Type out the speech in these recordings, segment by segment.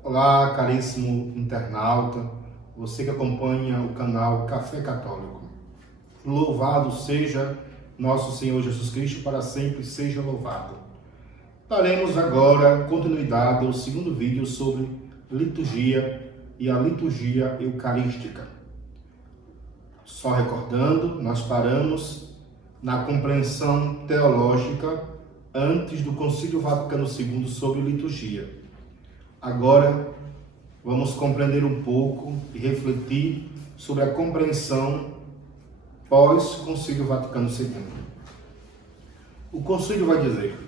Olá, caríssimo internauta, você que acompanha o canal Café Católico. Louvado seja nosso Senhor Jesus Cristo, para sempre seja louvado. Daremos agora continuidade ao segundo vídeo sobre liturgia e a liturgia eucarística. Só recordando, nós paramos na compreensão teológica antes do Concílio Vaticano II sobre liturgia. Agora, vamos compreender um pouco e refletir sobre a compreensão pós-Concílio Vaticano II. O Concílio vai dizer: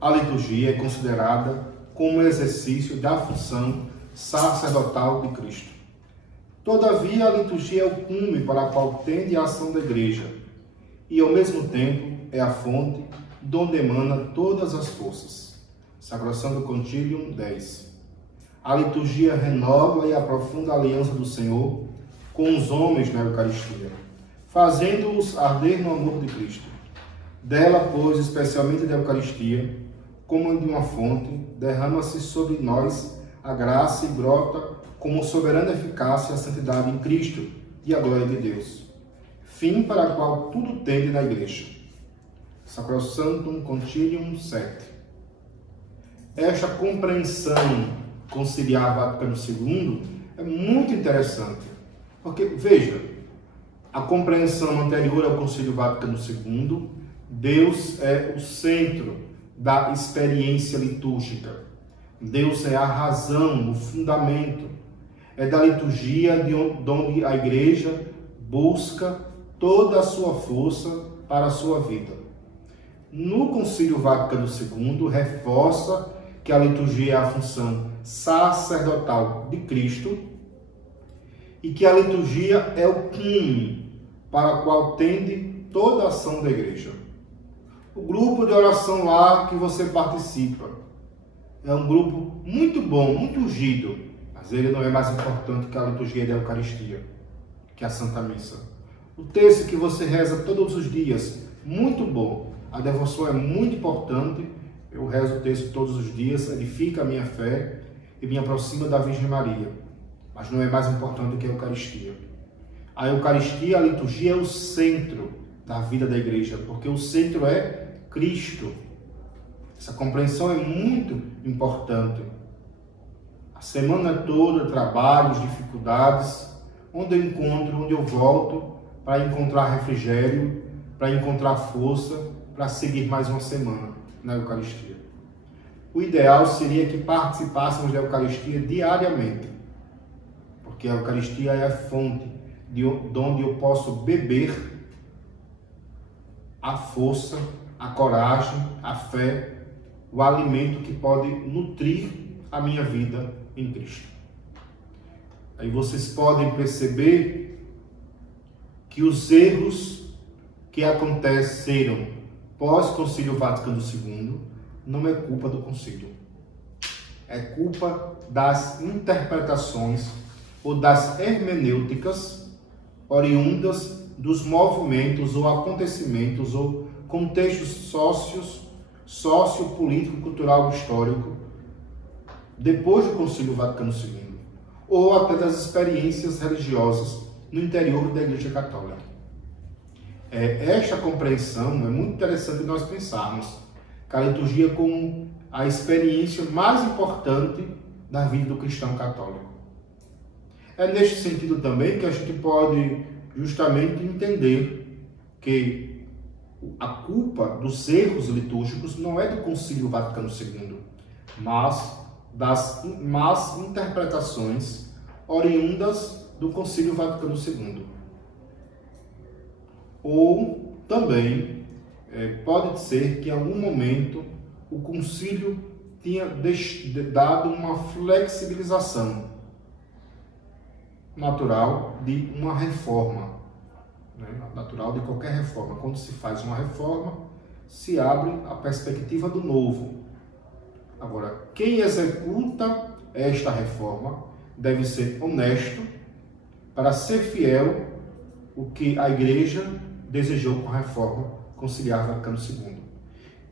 a liturgia é considerada como exercício da função sacerdotal de Cristo. Todavia, a liturgia é o cume para a qual tende a ação da Igreja e, ao mesmo tempo, é a fonte de onde emana todas as forças. Sacrosanto Concilium 10. A liturgia renova e aprofunda a aliança do Senhor com os homens na Eucaristia, fazendo-os arder no amor de Cristo. Dela, pois, especialmente da Eucaristia, como de uma fonte, derrama-se sobre nós a graça e brota como soberana eficácia a santidade em Cristo e a glória de Deus, fim para a qual tudo tende na Igreja. Sacrosantum Concilium 7. Esta compreensão conciliar Vaticano II é muito interessante, porque, veja, a compreensão anterior ao Concílio Vaticano II, Deus é o centro da experiência litúrgica. Deus é a razão, o fundamento. É da liturgia de onde a Igreja busca toda a sua força para a sua vida. No Concílio Vaticano II, reforça que a liturgia é a função sacerdotal de Cristo e que a liturgia é o cume para o qual tende toda a ação da Igreja. O grupo de oração lá que você participa é um grupo muito bom, muito ungido, mas ele não é mais importante que a liturgia da Eucaristia, que a Santa Missa. O texto que você reza todos os dias, muito bom. A devoção é muito importante. Eu rezo o texto todos os dias, edifica a minha fé e me aproxima da Virgem Maria. Mas não é mais importante que a Eucaristia. A Eucaristia, a liturgia é o centro da vida da Igreja, porque o centro é Cristo. Essa compreensão é muito importante. A semana toda, trabalhos, dificuldades, onde eu encontro, onde eu volto para encontrar refrigério, para encontrar força, para seguir mais uma semana na Eucaristia. O ideal seria que participássemos da Eucaristia diariamente, porque a Eucaristia é a fonte de onde eu posso beber a força, a coragem, a fé, o alimento que pode nutrir a minha vida em Cristo. Aí vocês podem perceber que os erros que aconteceram pós-Concílio Vaticano II não é culpa do concílio. É culpa das interpretações ou das hermenêuticas oriundas dos movimentos ou acontecimentos ou contextos sociopolítico, cultural, histórico depois do Concílio Vaticano II, ou até das experiências religiosas no interior da Igreja Católica. Esta compreensão é muito interessante nós pensarmos que a liturgia como a experiência mais importante da vida do cristão católico. É neste sentido também que a gente pode justamente entender que a culpa dos erros litúrgicos não é do Concílio Vaticano II, mas das más interpretações oriundas do Concílio Vaticano II. Ou também pode ser que em algum momento o concílio tinha dado uma flexibilização natural de uma reforma, né? Natural de qualquer reforma. Quando se faz uma reforma, se abre a perspectiva do novo. Agora, quem executa esta reforma deve ser honesto para ser fiel ao que a Igreja desejou com a reforma conciliar Vaticano II.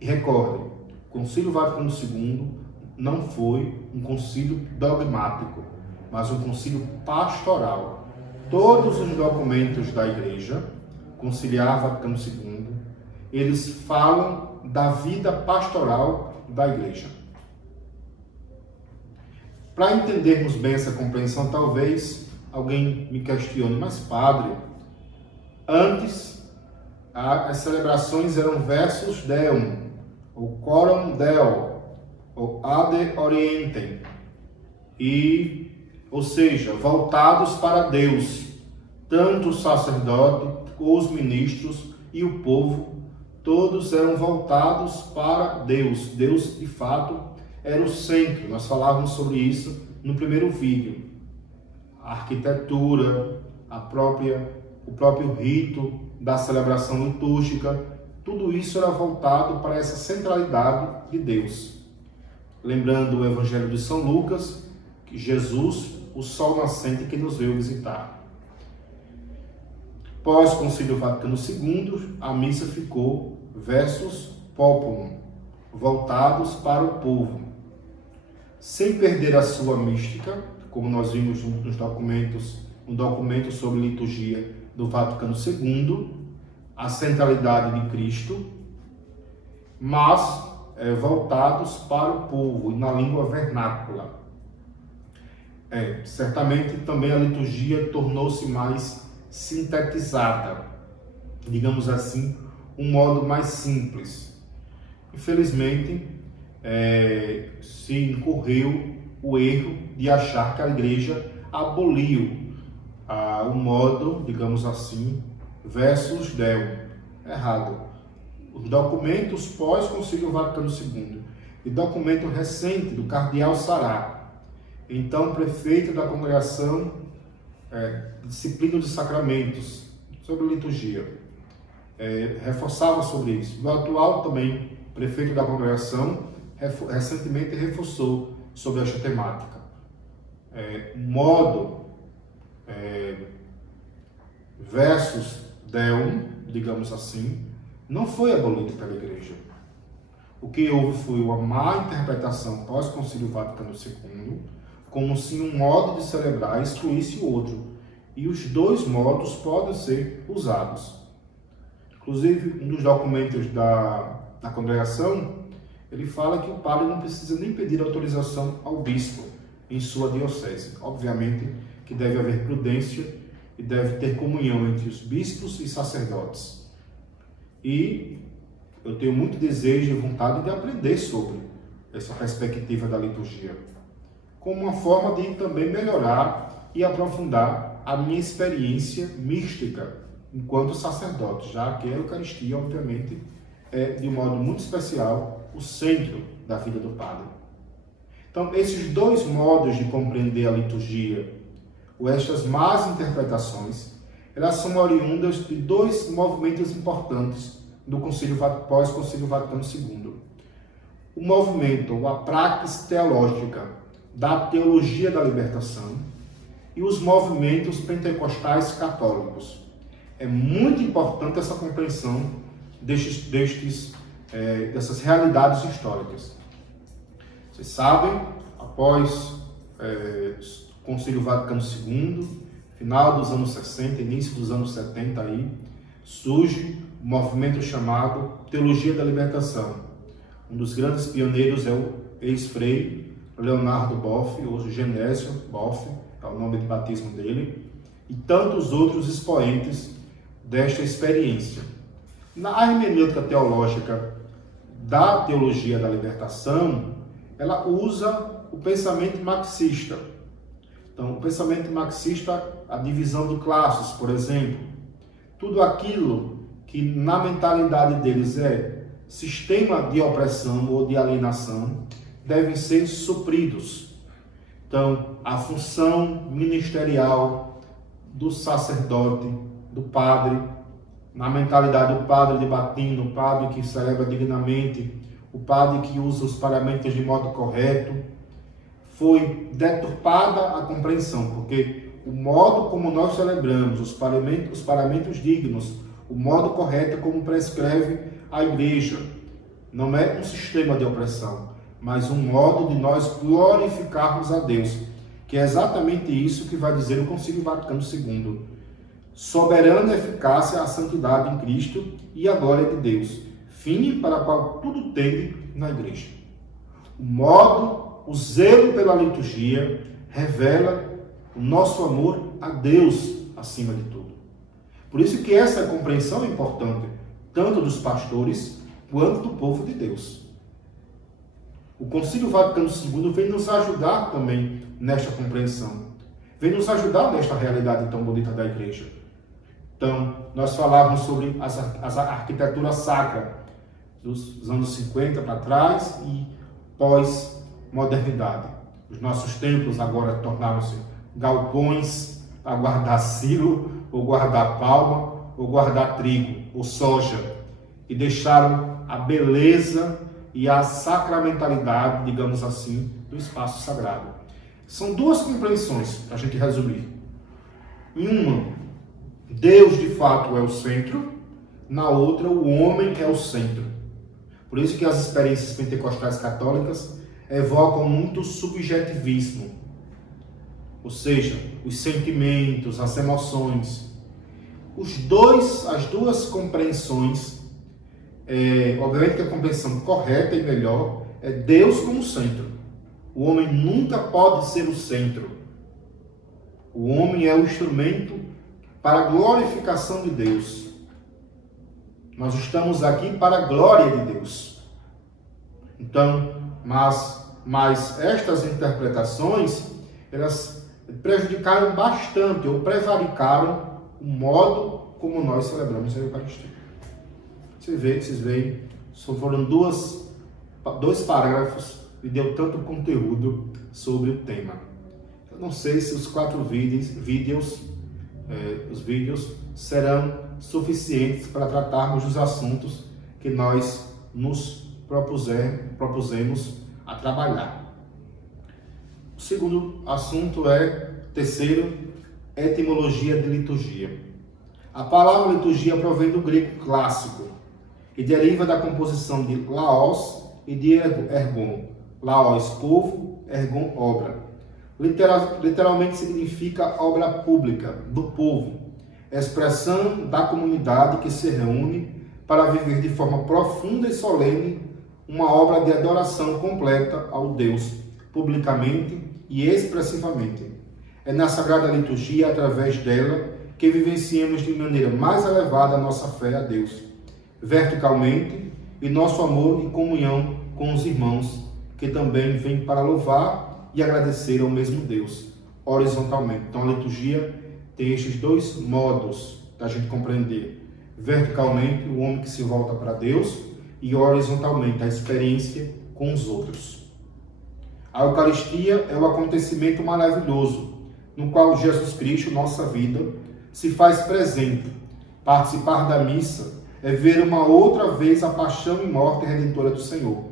E recordem, Concílio Vaticano II não foi um concílio dogmático, mas um concílio pastoral. Todos os documentos da Igreja, Conciliar Vaticano II, eles falam da vida pastoral da Igreja. Para entendermos bem essa compreensão, talvez alguém me questione, mas padre, antes as celebrações eram versus Deum, ou coram Deo, ou ad orientem, ou seja, voltados para Deus, tanto o sacerdote, os ministros e o povo, todos eram voltados para Deus. Deus, de fato, era o centro. Nós falávamos sobre isso no primeiro vídeo. A arquitetura, o próprio rito da celebração litúrgica, tudo isso era voltado para essa centralidade de Deus. Lembrando o Evangelho de São Lucas, que Jesus, o sol nascente que nos veio visitar. Pós-Concílio Vaticano II, a missa ficou versus populum, voltados para o povo, sem perder a sua mística, como nós vimos nos documentos, no documento sobre liturgia do Vaticano II, a centralidade de Cristo, mas voltados para o povo, na língua vernácula. Certamente também a liturgia tornou-se mais sintetizada, digamos assim, um modo mais simples. Infelizmente, se incorreu o erro de achar que a Igreja aboliu o modo, digamos assim, versus Deo. Errado. Os documentos pós-Concílio Vaticano II e documento recente do Cardeal Sará, então prefeito da Congregação Disciplina dos Sacramentos, sobre liturgia, reforçava sobre isso. O atual também, prefeito da Congregação, recentemente reforçou sobre esta temática. O modo versus Deum, digamos assim, não foi abolido pela Igreja. O que houve foi uma má interpretação pós-Concílio Vaticano II, como se um modo de celebrar excluísse o outro. E os dois modos podem ser usados. Inclusive, um dos documentos da congregação, ele fala que o padre não precisa nem pedir autorização ao bispo em sua diocese. Obviamente que deve haver prudência e deve ter comunhão entre os bispos e sacerdotes. E eu tenho muito desejo e vontade de aprender sobre essa perspectiva da liturgia, como uma forma de também melhorar e aprofundar a minha experiência mística enquanto sacerdote, já que a Eucaristia, obviamente, é, de um modo muito especial, o centro da vida do padre. Então, esses dois modos de compreender a liturgia, ou estas más interpretações, elas são oriundas de dois movimentos importantes do pós-Concílio Vaticano II. O movimento, ou a praxis teológica da teologia da libertação, e os movimentos pentecostais católicos. É muito importante essa compreensão dessas realidades históricas. Vocês sabem, após o Concílio Vaticano II, final dos anos 60, início dos anos 70, surge o movimento chamado Teologia da Libertação. Um dos grandes pioneiros é o ex-frei Leonardo Boff, hoje Genésio Boff, é o nome de batismo dele, e tantos outros expoentes desta experiência. Na hermenêutica teológica da teologia da libertação, ela usa o pensamento marxista. Então, o pensamento marxista, a divisão de classes, por exemplo, tudo aquilo que na mentalidade deles é sistema de opressão ou de alienação, devem ser supridos. Então, a função ministerial do sacerdote, do padre, na mentalidade do padre de batismo, o padre que celebra dignamente, o padre que usa os paramentos de modo correto, foi deturpada a compreensão, porque o modo como nós celebramos os paramentos dignos, o modo correto como prescreve a Igreja, não é um sistema de opressão, mas um modo de nós glorificarmos a Deus, que é exatamente isso que vai dizer o Concílio Vaticano II. Soberana eficácia a santidade em Cristo e a glória de Deus, fim para o qual tudo tende na Igreja. O modo, o zelo pela liturgia revela o nosso amor a Deus acima de tudo. Por isso que essa compreensão é importante, tanto dos pastores quanto do povo de Deus. O Concílio Vaticano II vem nos ajudar também nesta compreensão, vem nos ajudar nesta realidade tão bonita da Igreja. Então, nós falávamos sobre a arquitetura sacra dos anos 50 para trás e pós-modernidade. Os nossos templos agora tornaram-se galpões para guardar silo, ou guardar palma, ou guardar trigo, ou soja, e deixaram a beleza e a sacramentalidade, digamos assim, do espaço sagrado. São duas compreensões, para a gente resumir. Em uma, Deus de fato é o centro, na outra, o homem é o centro. Por isso que as experiências pentecostais católicas evocam muito subjetivismo, ou seja, os sentimentos, as emoções. As duas compreensões, obviamente que a compreensão correta e melhor é Deus como centro. O homem nunca pode ser o centro. O homem é o instrumento para a glorificação de Deus. Nós estamos aqui para a glória de Deus. Então, mas estas interpretações, elas prejudicaram bastante ou prevaricaram o modo como nós celebramos a Eucaristia. Vocês veem, só foram dois parágrafos e deu tanto conteúdo sobre o tema. Eu não sei se os 4 vídeos serão suficientes para tratarmos dos assuntos que nós nos propusemos a trabalhar. O segundo assunto terceiro, etimologia de liturgia. A palavra liturgia provém do grego clássico e deriva da composição de laos e de ergon. Laos, povo, ergon, obra. Literalmente significa obra pública, do povo, expressão da comunidade que se reúne para viver de forma profunda e solene uma obra de adoração completa ao Deus, publicamente e expressivamente. É na Sagrada Liturgia, através dela, que vivenciamos de maneira mais elevada a nossa fé a Deus, verticalmente, e nosso amor e comunhão com os irmãos, que também vêm para louvar e agradecer ao mesmo Deus, horizontalmente. Então a liturgia tem estes dois modos da gente compreender. Verticalmente, o homem que se volta para Deus, e horizontalmente, a experiência com os outros. A Eucaristia é o acontecimento maravilhoso, no qual Jesus Cristo, nossa vida, se faz presente. Participar da missa é ver uma outra vez a paixão e morte redentora do Senhor.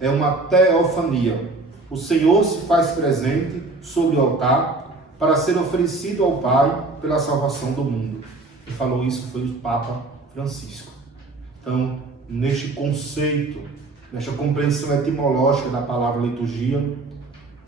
É uma teofania. O Senhor se faz presente sobre o altar para ser oferecido ao Pai pela salvação do mundo. Quem falou isso foi o Papa Francisco. Então, neste conceito, nesta compreensão etimológica da palavra liturgia,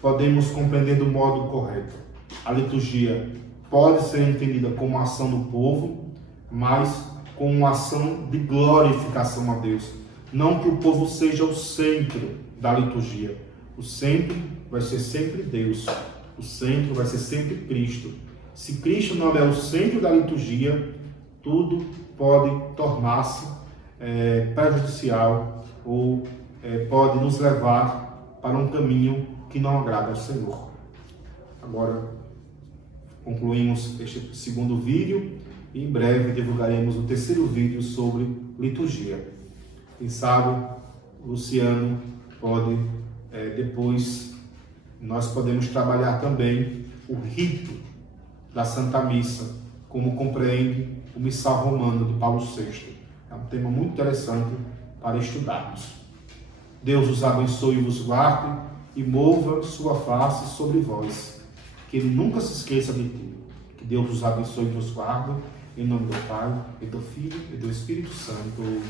podemos compreender do modo correto. A liturgia pode ser entendida como ação do povo, mas como uma ação de glorificação a Deus. Não que o povo seja o centro da liturgia. O centro vai ser sempre Deus. O centro vai ser sempre Cristo. Se Cristo não é o centro da liturgia, tudo pode tornar-se prejudicial ou pode nos levar para um caminho que não agrada ao Senhor. Agora, concluímos este segundo vídeo e em breve divulgaremos o terceiro vídeo sobre liturgia. Quem sabe, Luciano pode, depois, nós podemos trabalhar também o rito da Santa Missa, como compreende o Missal Romano de Paulo VI. É um tema muito interessante para estudarmos. Deus os abençoe e vos guarde e mova sua face sobre vós. Que Ele nunca se esqueça de ti. Que Deus os abençoe e vos guarde. Em nome do Pai, e do Filho, e do Espírito Santo.